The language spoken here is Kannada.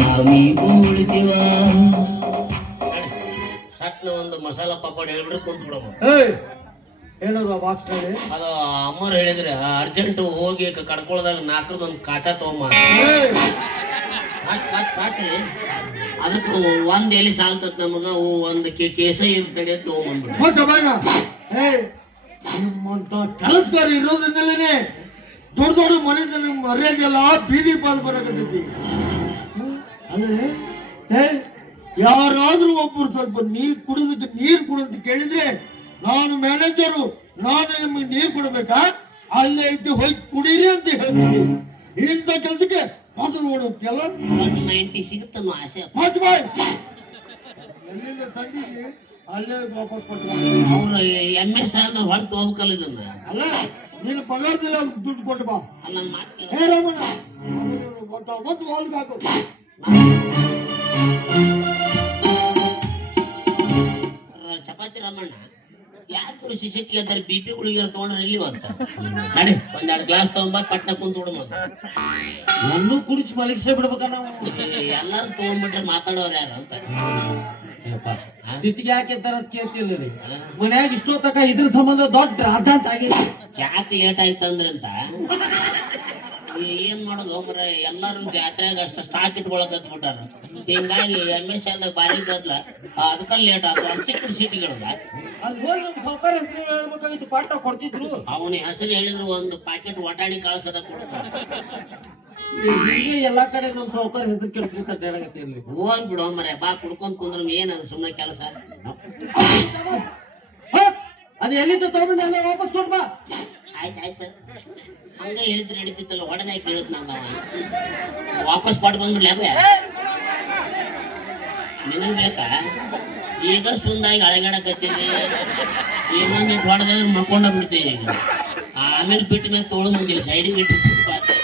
ನಾವೀಗೂ ಉಳಿತೀವ? ಸಟ್ನ ಒಂದು ಮಸಾಲ ಪಾಪಡ್ ಹೇಳ್ಬಿಟ್ರೆ ಕುಂತ್ ಬಿಡಮ್ಮ ಏನೋ ಬಾಕ್ಸ್ ಬಾಕ್ಸ್ನಲ್ಲಿ ಅದು ಅಮ್ಮರು ಹೇಳಿದ್ರೆ ಅರ್ಜೆಂಟ್ ಹೋಗಿ ಕ- ಕಡ್ಕೊಳ್ದಾಗ ನಾಲ್ಕರದ್ದು ಒಂದು ಕಾಚ ತಗೊಂಬ. ಕಾಚ್ ಕಾಚ್ ಕಾಚ್ರಿ ಅದಕ್ಕೆ ಒಂದ್ ಎಲಿ ಸಾಲ್ತತ್ ನಮಗ ಒಂದು ಕೆ ಕೇಸ ಇದು ತಡೆ ತಗೊಂಬಂದ್ಬಿಡ. ಮುಚ್ಚ ಬಾಯ್ನ. ಏಯ್ ನಿಮ್ಮಂತ ಕೆಲಸಗಾರ ಇರೋದ್ರಿಂದಲೇ ದೊಡ್ಡ ದೊಡ್ಡ ಮನೆಯಲ್ಲಿ ನಿಮ್ಮ ಮರ್ಯಾದೆಲ್ಲ ಬೀದಿ ಪಾಲ್ ಬರಕತ್ತೈತಿ ಅಂದ್ರೆ ಏ ಯಾರಾದ್ರೂ ಒಬ್ಬರು ಸ್ವಲ್ಪ ನೀರ್ ಕುಡಿದಕ್ಕೆ ನೀರ್ ಕೊಡು ಅಂತ ಕೇಳಿದ್ರೆ ನಾನು ಮ್ಯಾನೇಜರು ನಾನು ನಿಮಗೆ ನೀರ್ ಕೊಡ್ಬೇಕಾ? ಅಲ್ಲೇ ಇದ್ದು ಹೋಗಿ ಕುಡೀರಿ ಅಂತ ಹೇಳ್ತೀನಿ ಇಂಥ ಕೆಲ್ಸಕ್ಕೆ ಮಾತ್ರ ಓಡುತ್ತೆಲ್ಲ ಸಿಗುತ್ತಲ್ಲ ಆಸೆ. ಮಾತು ಬಾಯ್. ಎಲ್ಲಿಂದ ತಂದಿದ್ದಿ? ಅಲ್ಲೇ ವಾಪಸ್ ಕೊಟ್ಟು ಅವ್ರ ಎಂ ಎಸ್ ಆರ್ ಹೊರತು ಹೋಗ್ಬೇಕಲ್ಲ ಇದನ್ನ ಅಲ್ಲ ನಿನ್ನ ಪಗಾರದಲ್ಲಿ ಅವ್ರಿಗೆ ದುಡ್ಡು ಕೊಟ್ಟು ಬಾ. ಅಲ್ಲ ನನ್ನ ಮಾತು ಹೇ ರಾಮಣ್ಣ ಅದನ್ನು ಒಂದು ಒಂದು ವಾಲ್ಗೆ ಹಾಕು ಚಪಾತಿ ರಮಣ್ಣ ಯಾಕೆ ಸಿಸಿಟಿ ಅದ್ರ ಬಿ ಪಿ ಗುಳಿಗೆ ತಗೊಂಡ್ರೆ ಇಲ್ಲಿ ಅಂತ. ನಡಿ ಒಂದೆರಡು ಗ್ಲಾಸ್ ತಗೊಂಬ ಪಟ್ಟ ಕುಂತ ಬಿಡು ಮತ್ತೆ ನನ್ನೂ ಕುಡಿಸಿ ಮಲಗಿಸೇ ಬಿಡ್ಬೇಕ ನಾವು. ಎಲ್ಲಾರು ತಗೊಂಡ್ಬಿಟ್ರೆ ಮಾತಾಡೋರು ಯಾರು ಅಂತ. ಸಿಟ್ಟಿಗೆ ಯಾಕೆ ತರದ್ ಕೇಳ್ತಿಲ್ಲ ಮನ್ಯಾಗ ತಕ ಇದ್ರ ಸಂಬಂಧ ದೊಡ್ಡ ರಾಜ ಅಂತ ಯಾಕೆ ಲೇಟ್ ಆಯ್ತು ಅಂದ್ರೆ ಅಂತ? ಏನ್ ಮಾಡೋದು? ಮರ ಎಲ್ಲಾರು ಜಾತ್ರೆಗ ಅಷ್ಟ ಸ್ಟಾಕ್ ಇಟ್ಕೊಳಕ್ ಹತ್ಬಿಟ್ಟಾರ ಹಿಂಗಾಗಿ ಎಂ ಎಸ್ ಎಲ್ ಬಾರಿ ಬದ್ಲ ಅದಕ್ಕ ಲೇಟ್ ಆಯ್ತು ಅಷ್ಟೇ ಕೂಡ ಸೀಟಿಗಳಲ್ಲ ಅಲ್ಲಿ ಹೋಗಿ ನಮ್ ಸೌಕರ್ಯ ಹೆಸರು ಹೇಳ್ಬೇಕಾಗಿತ್ತು. ಪಾಠ ಕೊಡ್ತಿದ್ರು. ಅವನ ಹೆಸರು ಹೇಳಿದ್ರು ಒಂದು ಪ್ಯಾಕೆಟ್ ಒಟಾಣಿ ಕಳ್ಸದ ಕೊಡದ ಹೀಗೆ ಎಲ್ಲಾ ಕಡೆ ನಮ್ ಸೌಕರ್ಯ ಹೆಸರು ಕೆಲ್ಸ ಹೇಳಕತ್ತಿ ಇಲ್ಲಿ ಹೋಗ್ ಬಿಡು ಮರೆ ಬಾ ಕುಡ್ಕೊಂಡ್ ಕುಂದ್ರ ಏನದು ಸುಮ್ಮನೆ ಕೆಲಸ? ಅದು ಎಲ್ಲಿದ್ದ ತಗೊಂಡು ಅಲ್ಲ ವಾಪಸ್ ಕೊಡ್ ಬಾ. ಆಯ್ತು ಆಯ್ತು. ಹಂಗ ಹೇಳಿದ್ರೆ ನಡೀತಿತ್ತಲ್ಲ ಒಡನೆ ಕೇಳುತ್ತ ನಂದವ ವಾಪಸ್ ಕೊಟ್ಟು ಬಂದ್ಬಿಡ್ಲಿ ಅದೇ ನಿನಗ್ ಬೇಕಾ? ಈಗ ಸುಂದಾಗಿ ಅಳಗಾಡಕತ್ತೀನಿ. ಇನ್ನೊಂದು ಹೊಡೆದ್ರೆ ಮಕ್ಕೊಂಡ ಬಿಡ್ತೀನಿ ಆಮೇಲೆ ಬಿಟ್ಟ ಮೇಲೆ ತೋಳು ಮುಂದಿಲ್ಲ ಸೈಡಿಗೆ ಇಟ್ಟಿರ್ತೀನಿ.